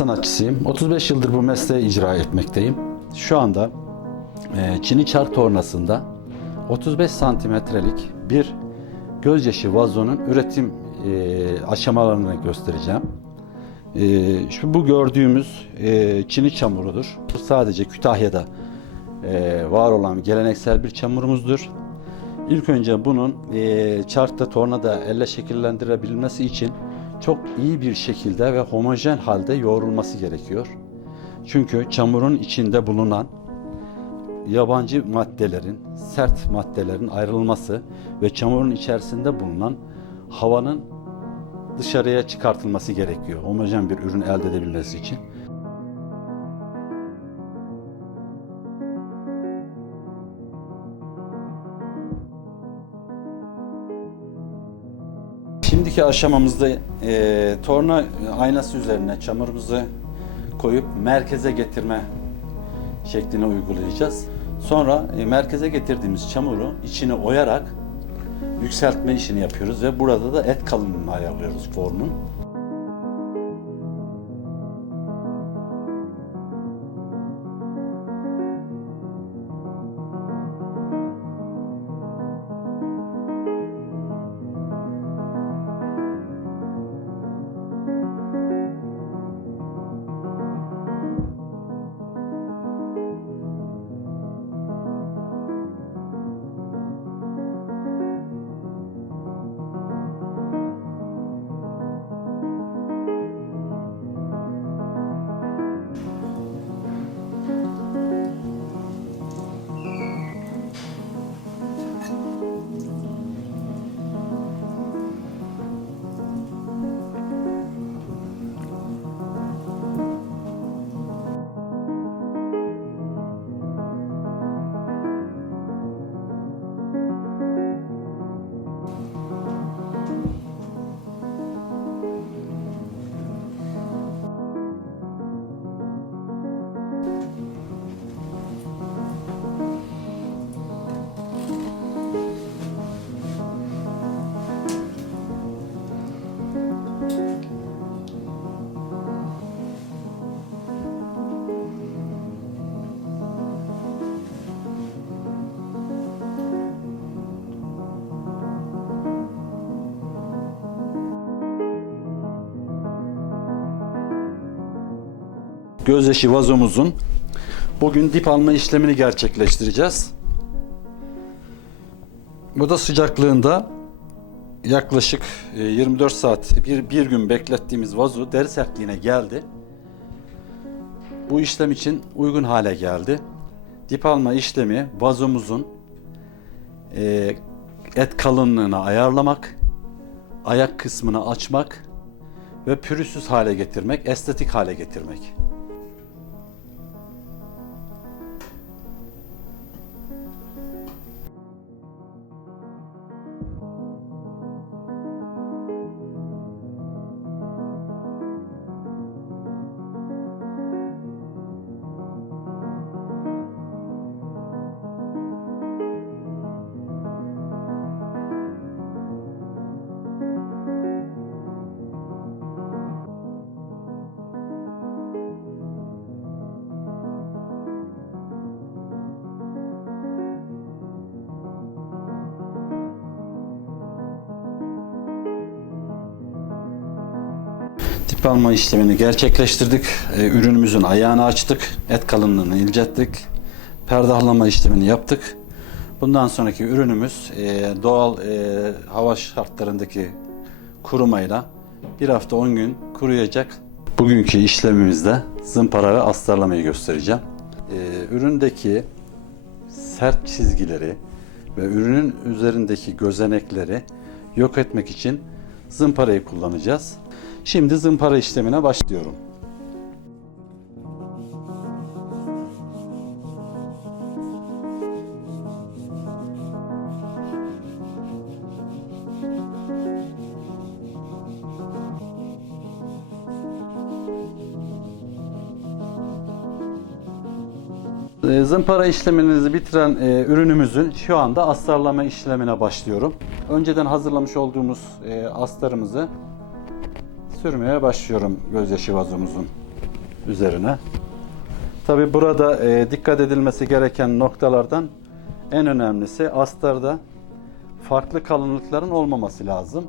sanatçısıyım. 35 yıldır bu mesleği icra etmekteyim. Şu anda e, Çin'i çark tornasında 35 santimetrelik bir gözyaşı vazonun üretim e, aşamalarını göstereceğim. E, şu bu gördüğümüz e, Çin'i çamurudur. Bu sadece Kütahya'da e, var olan geleneksel bir çamurumuzdur. İlk önce bunun e, çarkta tornada elle şekillendirebilmesi için çok iyi bir şekilde ve homojen halde yoğrulması gerekiyor. Çünkü çamurun içinde bulunan yabancı maddelerin, sert maddelerin ayrılması ve çamurun içerisinde bulunan havanın dışarıya çıkartılması gerekiyor. Homojen bir ürün elde edebilmesi için. Şimdiki aşamamızda e, torna aynası üzerine çamurumuzu koyup merkeze getirme şeklini uygulayacağız. Sonra e, merkeze getirdiğimiz çamuru içine oyarak yükseltme işini yapıyoruz ve burada da et kalınlığını ayarlıyoruz formun. Gözyaşı vazomuzun bugün dip alma işlemini gerçekleştireceğiz. Bu da sıcaklığında yaklaşık e, 24 saat bir, bir gün beklettiğimiz vazo deri sertliğine geldi. Bu işlem için uygun hale geldi. Dip alma işlemi vazomuzun e, et kalınlığını ayarlamak, ayak kısmını açmak ve pürüzsüz hale getirmek, estetik hale getirmek. Alma işlemini gerçekleştirdik. Ee, ürünümüzün ayağını açtık. Et kalınlığını incelttik. Perdahlama işlemini yaptık. Bundan sonraki ürünümüz e, doğal e, hava şartlarındaki kurumayla bir hafta 10 gün kuruyacak. Bugünkü işlemimizde zımpara ve astarlamayı göstereceğim. E, üründeki sert çizgileri ve ürünün üzerindeki gözenekleri yok etmek için zımparayı kullanacağız. Şimdi zımpara işlemine başlıyorum. E, Zımpara işleminizi bitiren e, ürünümüzün şu anda astarlama işlemine başlıyorum. Önceden hazırlamış olduğumuz e, astarımızı sürmeye başlıyorum gözyaşı vazomuzun üzerine. Tabi burada e, dikkat edilmesi gereken noktalardan en önemlisi astarda farklı kalınlıkların olmaması lazım.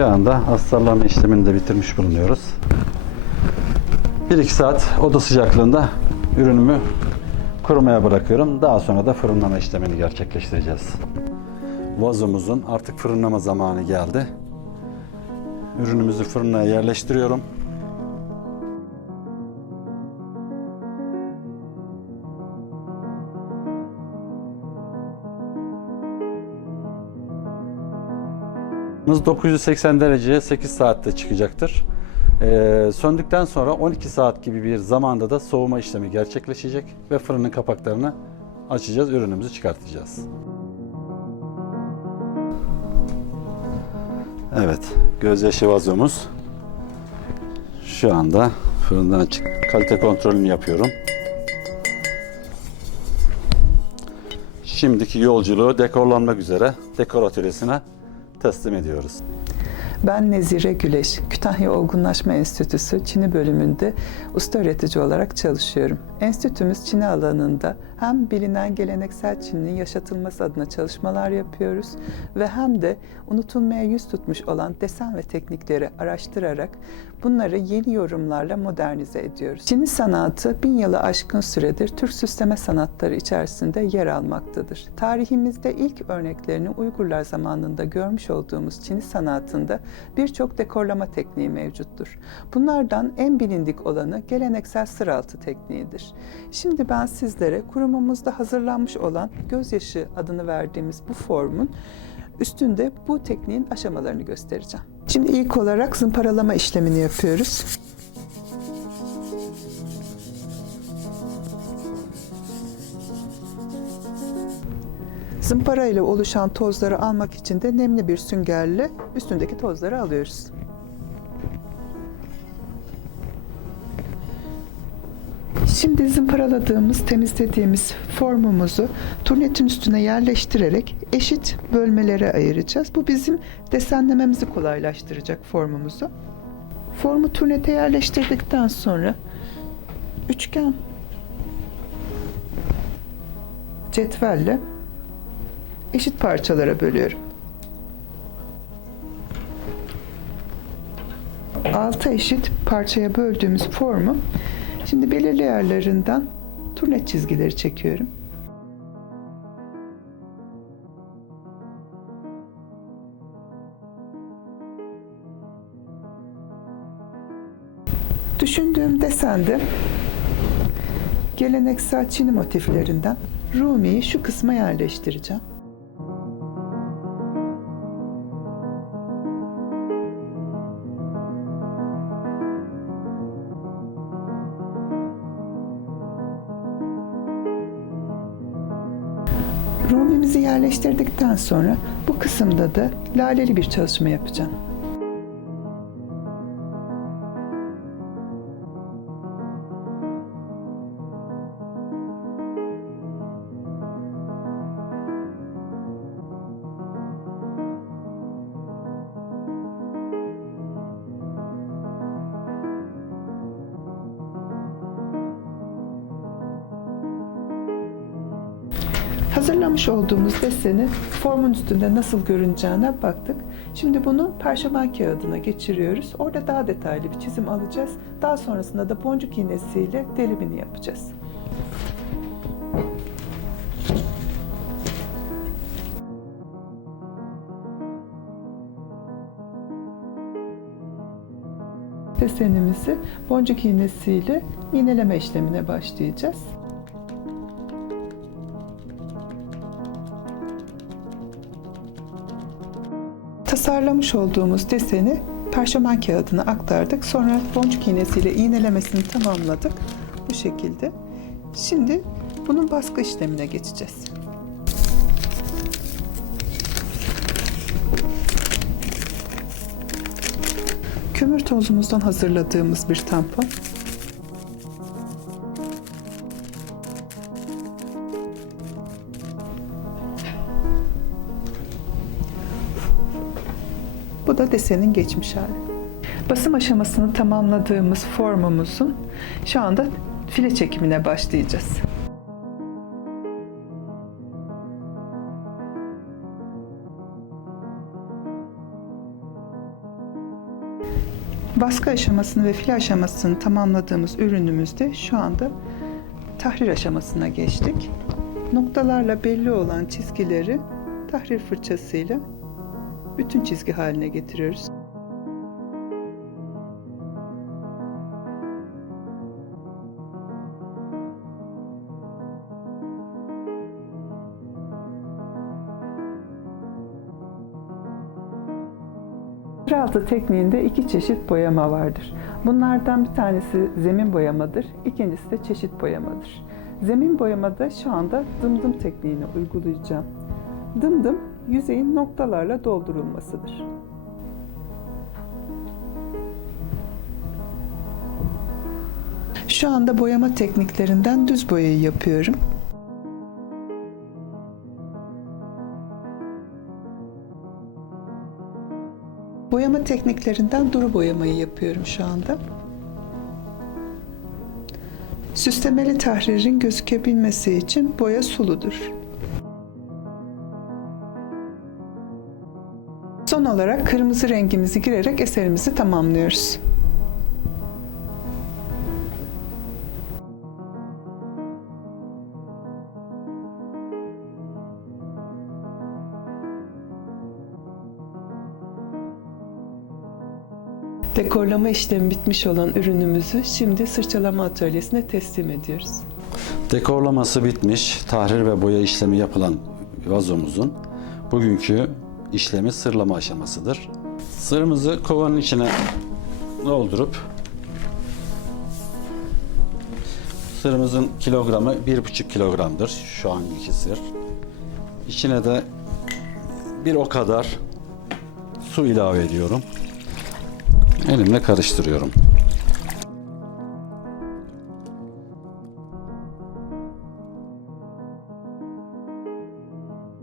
Şu anda astarlama işlemini de bitirmiş bulunuyoruz. 1-2 saat oda sıcaklığında ürünümü kurumaya bırakıyorum. Daha sonra da fırınlama işlemini gerçekleştireceğiz. Vazomuzun artık fırınlama zamanı geldi. Ürünümüzü fırına yerleştiriyorum. Fırınımız 980 dereceye 8 saatte çıkacaktır. Ee, söndükten sonra 12 saat gibi bir zamanda da soğuma işlemi gerçekleşecek ve fırının kapaklarını açacağız, ürünümüzü çıkartacağız. Evet, gözyaşı vazomuz şu anda fırından çık. Kalite kontrolünü yapıyorum. Şimdiki yolculuğu dekorlanmak üzere dekor atölyesine teslim ediyoruz. Ben Nezire Güleş, Kütahya Olgunlaşma Enstitüsü Çini bölümünde usta öğretici olarak çalışıyorum. Enstitümüz Çini alanında hem bilinen geleneksel Çin'in yaşatılması adına çalışmalar yapıyoruz ve hem de unutulmaya yüz tutmuş olan desen ve teknikleri araştırarak bunları yeni yorumlarla modernize ediyoruz. Çini sanatı bin yılı aşkın süredir Türk süsleme sanatları içerisinde yer almaktadır. Tarihimizde ilk örneklerini Uygurlar zamanında görmüş olduğumuz Çini sanatında birçok dekorlama tekniği mevcuttur. Bunlardan en bilindik olanı geleneksel sıraltı tekniğidir. Şimdi ben sizlere kurumumuzda hazırlanmış olan gözyaşı adını verdiğimiz bu formun üstünde bu tekniğin aşamalarını göstereceğim. Şimdi ilk olarak zımparalama işlemini yapıyoruz. Zımpara ile oluşan tozları almak için de nemli bir süngerle üstündeki tozları alıyoruz. Şimdi zımparaladığımız, temizlediğimiz formumuzu turnetin üstüne yerleştirerek eşit bölmelere ayıracağız. Bu bizim desenlememizi kolaylaştıracak formumuzu. Formu turnete yerleştirdikten sonra üçgen cetvelle eşit parçalara bölüyorum. Altı eşit parçaya böldüğümüz formu şimdi belirli yerlerinden turnet çizgileri çekiyorum. Düşündüğüm desende geleneksel Çin motiflerinden Rumi'yi şu kısma yerleştireceğim. Yerleştirdikten sonra bu kısımda da laleli bir çalışma yapacağım. Hazırlamış olduğumuz deseni formun üstünde nasıl görüneceğine baktık. Şimdi bunu parşömen kağıdına geçiriyoruz. Orada daha detaylı bir çizim alacağız. Daha sonrasında da boncuk iğnesiyle delimini yapacağız. Desenimizi boncuk iğnesiyle iğneleme işlemine başlayacağız. Tasarlamış olduğumuz deseni parşömen kağıdına aktardık. Sonra boncuk iğnesiyle iğnelemesini tamamladık. Bu şekilde. Şimdi bunun baskı işlemine geçeceğiz. Kömür tozumuzdan hazırladığımız bir tampon. Da desenin geçmiş hali. Basım aşamasını tamamladığımız formumuzun şu anda file çekimine başlayacağız. Baskı aşamasını ve file aşamasını tamamladığımız ürünümüzde şu anda tahrir aşamasına geçtik. Noktalarla belli olan çizgileri tahrir fırçasıyla bütün çizgi haline getiriyoruz. Altı tekniğinde iki çeşit boyama vardır. Bunlardan bir tanesi zemin boyamadır, ikincisi de çeşit boyamadır. Zemin boyamada şu anda dımdım tekniğini uygulayacağım. Dımdım yüzeyin noktalarla doldurulmasıdır. Şu anda boyama tekniklerinden düz boyayı yapıyorum. Boyama tekniklerinden duru boyamayı yapıyorum şu anda. Süslemeli tahririn gözükebilmesi için boya suludur. Olarak kırmızı rengimizi girerek eserimizi tamamlıyoruz. Dekorlama işlemi bitmiş olan ürünümüzü şimdi sırçalama atölyesine teslim ediyoruz. Dekorlaması bitmiş, tahrir ve boya işlemi yapılan vazomuzun bugünkü işlemi sırlama aşamasıdır. Sırımızı kovanın içine doldurup sırımızın kilogramı 1,5 kilogramdır şu an iki sır. İçine de bir o kadar su ilave ediyorum. Elimle karıştırıyorum.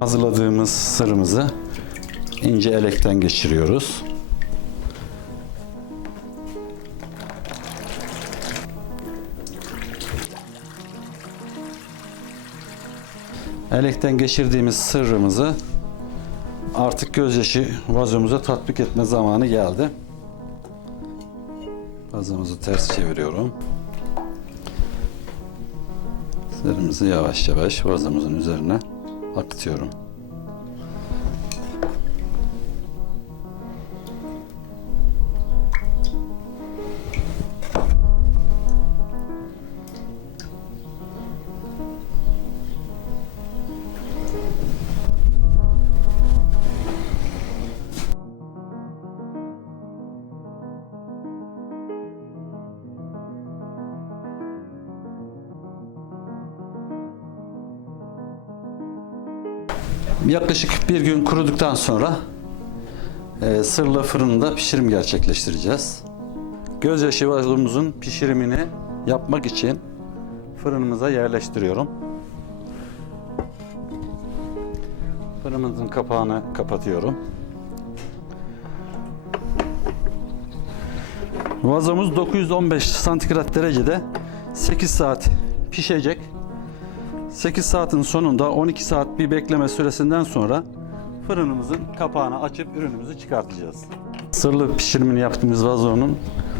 Hazırladığımız sırımızı ince elekten geçiriyoruz. Elekten geçirdiğimiz sırrımızı artık gözyaşı vazomuza tatbik etme zamanı geldi. Vazomuzu ters çeviriyorum. Sırrımızı yavaş yavaş vazomuzun üzerine akıtıyorum. Yaklaşık bir gün kuruduktan sonra e, sırlı fırında pişirim gerçekleştireceğiz. Gözyaşı vazomuzun pişirimini yapmak için fırınımıza yerleştiriyorum. Fırınımızın kapağını kapatıyorum. Vazomuz 915 santigrat derecede 8 saat pişecek. 8 saatin sonunda 12 saat bir bekleme süresinden sonra fırınımızın kapağını açıp ürünümüzü çıkartacağız. Sırlı pişirimini yaptığımız vazonun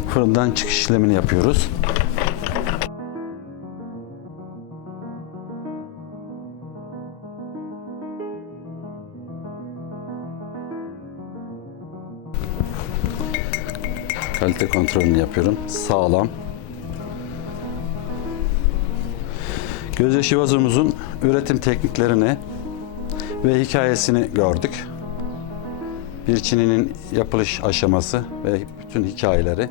fırından çıkış işlemini yapıyoruz. Kalite kontrolünü yapıyorum. Sağlam. Gözyaşı vazomuzun üretim tekniklerini ve hikayesini gördük. Bir çininin yapılış aşaması ve bütün hikayeleri